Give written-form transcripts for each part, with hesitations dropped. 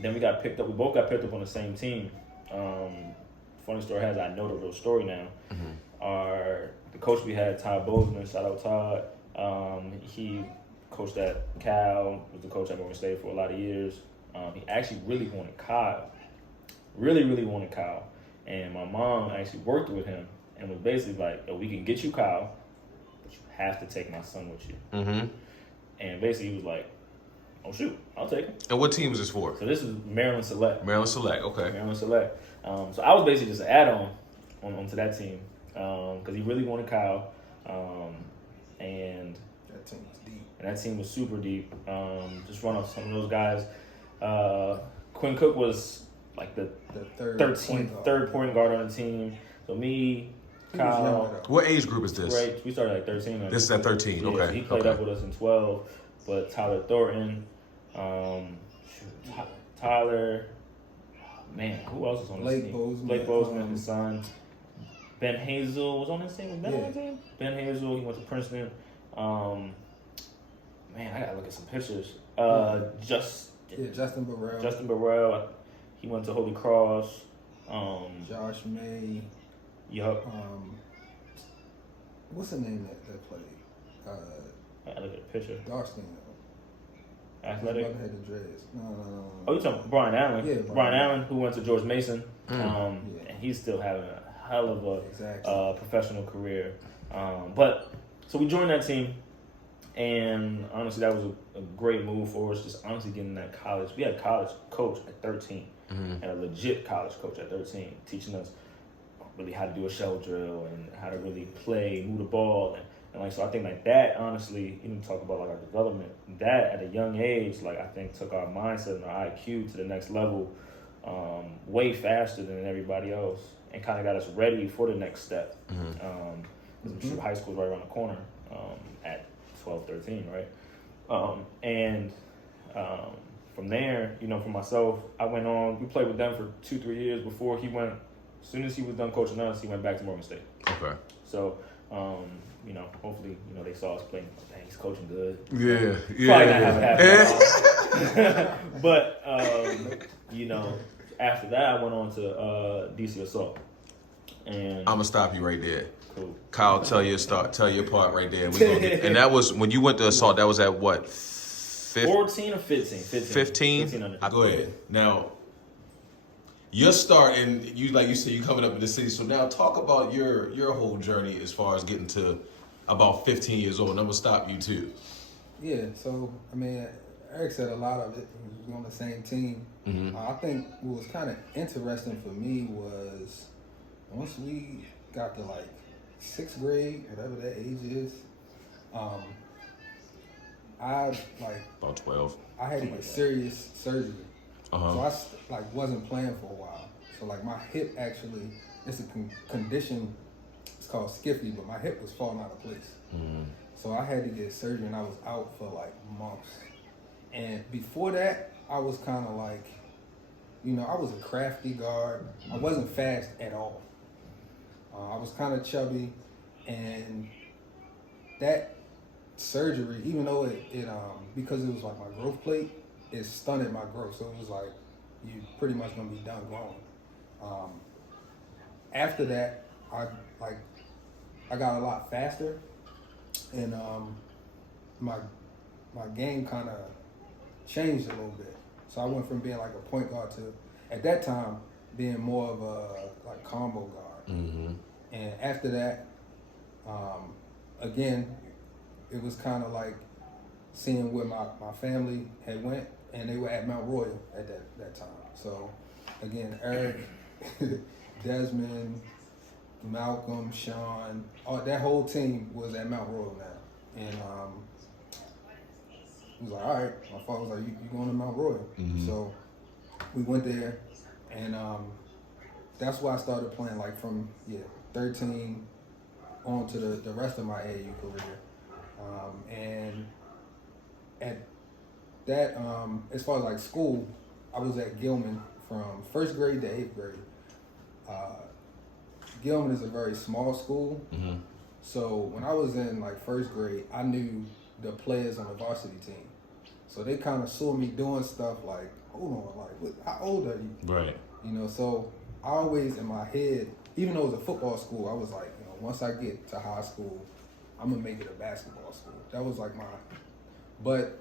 then we got picked up. We both got picked up on the same team. Funny story has I know the real story now. The coach we had, Todd Bozeman, shout out Todd. He coached at Cal, was the coach at Morgan State for a lot of years. He actually really wanted Kyle. Really wanted Kyle. And my mom actually worked with him and was basically like, "Yo, we can get you Kyle, but you have to take my son with you." And basically he was like, "Oh shoot, I'll take him." And what team was this for? So this is Maryland Select. Maryland Select, okay. Maryland Select. So I was basically just an add-on onto that team because he really wanted Kyle. And That team was deep. And that team was super deep. Just run off some of those guys. Quinn Cook was like the third point guard on the team. So me, Kyle. What age group is this? Right, we started at 13. This is at 13, yeah, okay. So he played up with us in 12. But Tyler Thornton, Tyler, man, who else was on this team? Blake Bozeman, his son. Ben Hazel was on this team. Was Ben on the team? Ben Hazel, he went to Princeton. Man, I gotta look at some pictures. Justin Burrell. Justin Burrell, he went to Holy Cross. Josh May. Yup. What's the name that played? I gotta look at a picture. Darkston. Athletic. His brother had the dreads. No. Oh, you talking Brian Allen? Yeah, Brian Allen, who went to George Mason. Yeah. And he's still having a hell of a Exactly. professional career. But so we joined that team, and honestly, that was a great move for us. Just honestly getting that college. We had a college coach at 13, and a legit college coach at 13, teaching us really how to do a shell drill and how to really play, move the ball, and like so. I think like that. Honestly, you need to talk about like our development. That at a young age, like I think took our mindset and our IQ to the next level, way faster than everybody else, and kind of got us ready for the next step. Because high school's right around the corner at 12, 13, right? From there, for myself, I went on. We played with them for 2-3 years before he went. As soon as he was done coaching us, he went back to Morgan State. Okay. So, hopefully, they saw us playing. Dang, he's coaching good. Yeah. Probably not having But, after that, I went on to DC Assault. And I'm gonna stop you right there. Cool. Kyle, tell your part right there. And that was when you went to Assault. That was at what? 14 or 15? 15. Go ahead. Now, your start, and you said, you coming up in the city. So now, talk about your whole journey as far as getting to about 15 years old. And I'm gonna stop you too. Yeah. So Eric said a lot of it. We was on the same team. I think what was kind of interesting for me was once we got to like 6th grade, whatever that age is, I about 12. I had to get serious surgery. So I wasn't playing for a while. So my hip actually, it's a condition. It's called skiffy, but my hip was falling out of place. So I had to get surgery, and I was out for months. And before that, I was kind of I was a crafty guard. I wasn't fast at all. I was kind of chubby, and that surgery, even though it because it was my growth plate, it stunted my growth. So it was you pretty much gonna be done growing. After that, I got a lot faster, and my game kind of changed a little bit. So I went from being a point guard to, at that time, being more of a combo guard. And after that, again, it was kind of seeing where my family had went, and they were at Mount Royal at that time. So again, Eric, Desmond, Malcolm, Sean, that whole team was at Mount Royal now. And he was all right. My father was you going to Mount Royal? So we went there, and that's why I started playing from 13 on to the rest of my AAU career. And at that, as far as school, I was at Gilman from 1st grade to 8th grade. Gilman is a very small school. So when I was in 1st grade, I knew the players on the varsity team. So they kind of saw me doing stuff like, hold on, like, how old are you? Right. You know, so I always in my head, even though it was a football school, I was like, you know, once I get to high school, I'm gonna make it a basketball school. That was like but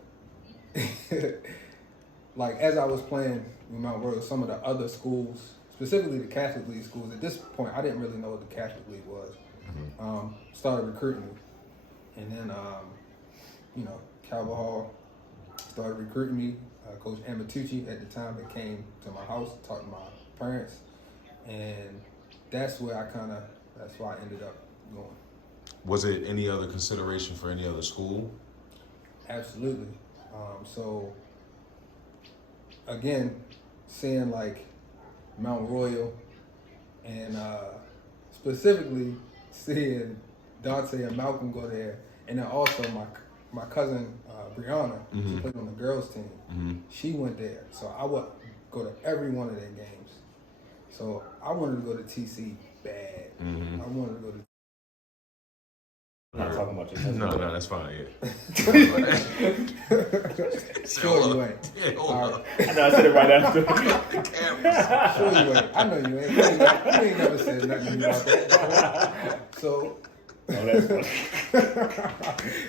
like as I was playing in Mount Royal, some of the other schools, specifically the Catholic League schools, at this point I didn't really know what the Catholic League was. Started recruiting me, and then you know, Calvert Hall started recruiting me. Coach Amatucci at the time that came to my house, talked to my parents, and that's why I ended up going. Was it any other consideration for any other school? Absolutely. So again, seeing like Mount Royal and specifically seeing Dante and Malcolm go there, and then also my cousin Brianna, she played on the girls team. She went there, so I would go to every one of their games. So I wanted to go to TC bad. I wanted to go to. I'm not talking about your No, that's fine. Yeah. Sure you ain't. Yeah, hold on. I know I said it right after. Sure you ain't. I know you ain't. You ain't never said nothing to me about that. So. Oh, that's funny.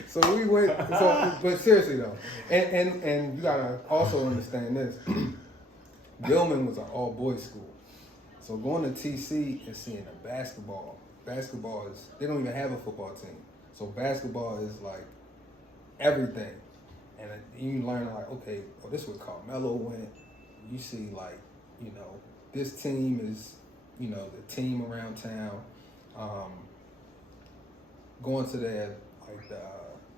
So we went. But seriously though, and you gotta also understand this. Gilman was an all boys school, so going to TC and seeing a basketball is, they don't even have a football team. So basketball is like everything, and you learn like, okay, well, this is where Carmelo went. You see like, you know, this team is, you know, the team around town. Going to the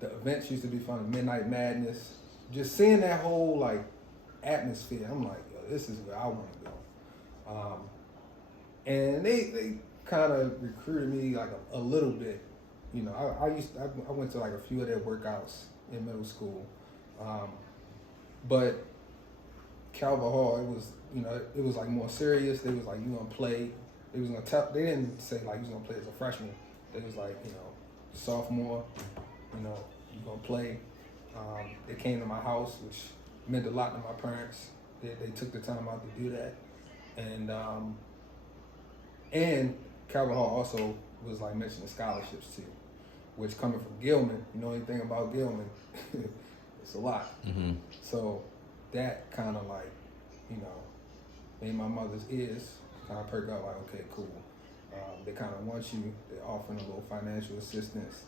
events used to be fun, Midnight Madness. Just seeing that whole like atmosphere, I'm like, yo, this is where I want to go. And they kind of recruited me like a little bit. You know, I went to like a few of their workouts in middle school, but Calvert Hall, it was, you know, it was like more serious. They was like, you gonna play. They didn't say like you was gonna play as a freshman. They was like, you know, sophomore, you know, you gonna play. They came to my house, which meant a lot to my parents. They took the time out to do that, and Calvert Hall also was like mentioning scholarships too, which coming from Gilman, you know anything about Gilman, it's a lot. So that kind of like, you know, made my mother's ears kind of perk up, like, okay, cool. They kind of want you. They're offering a little financial assistance.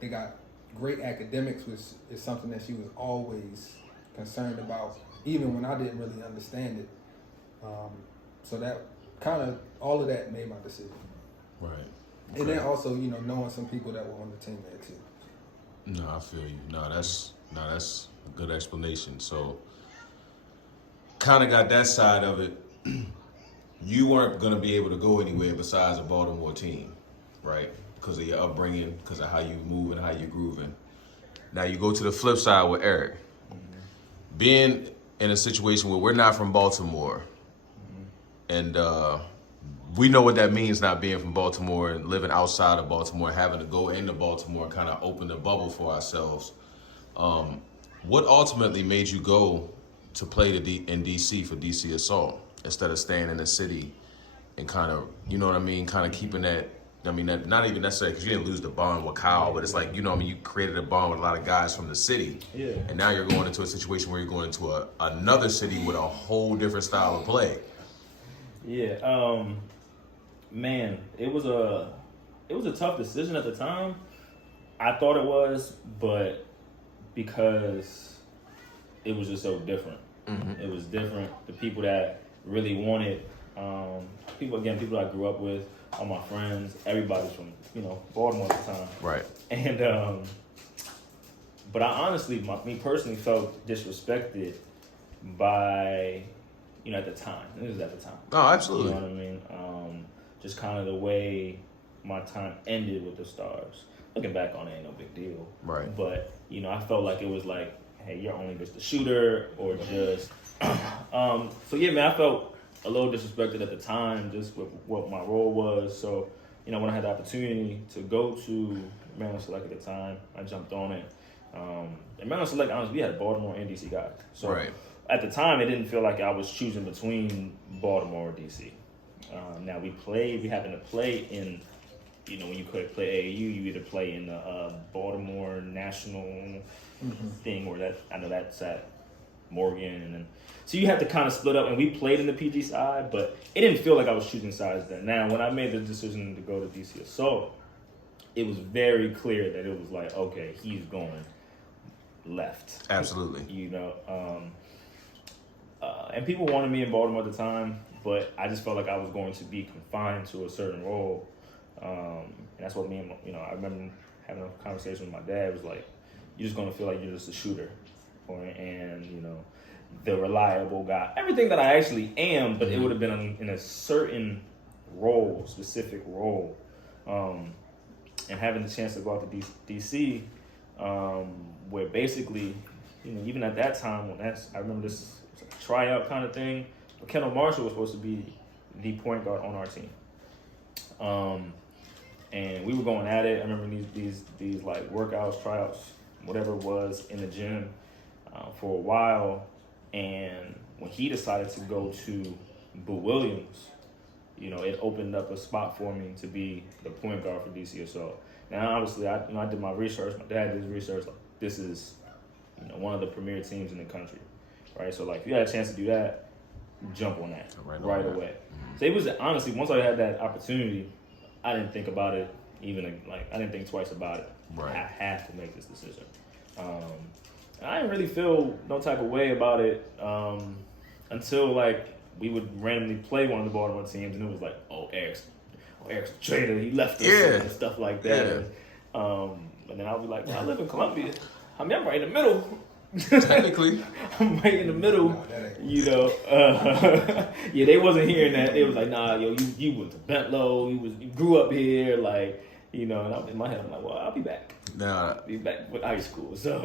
They got great academics, which is something that she was always concerned about, even when I didn't really understand it. So that kind of, all of that made my decision. Right. Okay. And then also, you know, knowing some people that were on the team there too. No, I feel you. No, that's a good explanation. So, kind of got that side of it. You weren't going to be able to go anywhere besides a Baltimore team, right? Because of your upbringing, because of how you move and how you're grooving. Now you go to the flip side with Eric. Being in a situation where we're not from Baltimore, and we know what that means not being from Baltimore and living outside of Baltimore, having to go into Baltimore and kind of open the bubble for ourselves. What ultimately made you go to play in DC for DC Assault instead of staying in the city and kind of, you know what I mean, kind of keeping that, I mean, that, not even necessarily because you didn't lose the bond with Kyle, but it's like, you know what I mean, you created a bond with a lot of guys from the city. Yeah. And now you're going into a situation where you're going into another city with a whole different style of play. Yeah, man, it was a tough decision at the time. I thought it was, but because it was just so different. It was different. The people that really wanted, people I grew up with, all my friends, everybody's from, you know, Baltimore at the time. Right. And, but I honestly, me personally felt disrespected by, you know, at the time. It was at the time. Oh, absolutely. You know what I mean? Just kind of the way my time ended with the Stars. Looking back on it, ain't no big deal. Right. But, you know, I felt like it was like, hey, you're only just a shooter or just... so, yeah, man, I felt a little disrespected at the time just with what my role was. So, you know, when I had the opportunity to go to Maryland Select at the time, I jumped on it. And Mental Select, honestly, we had Baltimore and DC guys. So Right. at the time, it didn't feel like I was choosing between Baltimore or DC. Now we happened to play in, when you could play AAU, you either play in the Baltimore National thing, or I know that's at Morgan, and then so you have to kind of split up. And we played in the PG side, but it didn't feel like I was choosing sides then. Now, when I made the decision to go to DC Assault, it was very clear that it was like, okay, he's going left. Absolutely. And people wanted me in Baltimore at the time, but I just felt like I was going to be confined to a certain role. And that's what I remember having a conversation with my dad. It was like, you're just going to feel like you're just a shooter. And, the reliable guy. Everything that I actually am, but it would have been in a certain role, specific role. And having the chance to go out to DC, where basically, even at that time, I remember this tryout kind of thing, but Kendall Marshall was supposed to be the point guard on our team. And we were going at it. I remember these like workouts, tryouts, whatever it was, in the gym for a while. And when he decided to go to Boo Williams, it opened up a spot for me to be the point guard for DC Assault. Now, obviously, I did my research. My dad did his research. Like, this is, one of the premier teams in the country, right? So, like, if you had a chance to do that, jump on that right away. So it was, honestly, once I had that opportunity, I didn't think about it I didn't think twice about it. Right. I had to make this decision. I didn't really feel no type of way about it until, like, we would randomly play one of the Baltimore teams, and it was like, Eric's a traitor, he left us, and stuff like that. And then I'll be like, I live in Columbia. I'm right in the middle. Technically. I'm right in the middle. Yeah, they wasn't hearing that. They was like, nah, you went to Bentlow, you grew up here, like, and in my head, I'm like, well, I'll be back. Nah. Be back with high school. So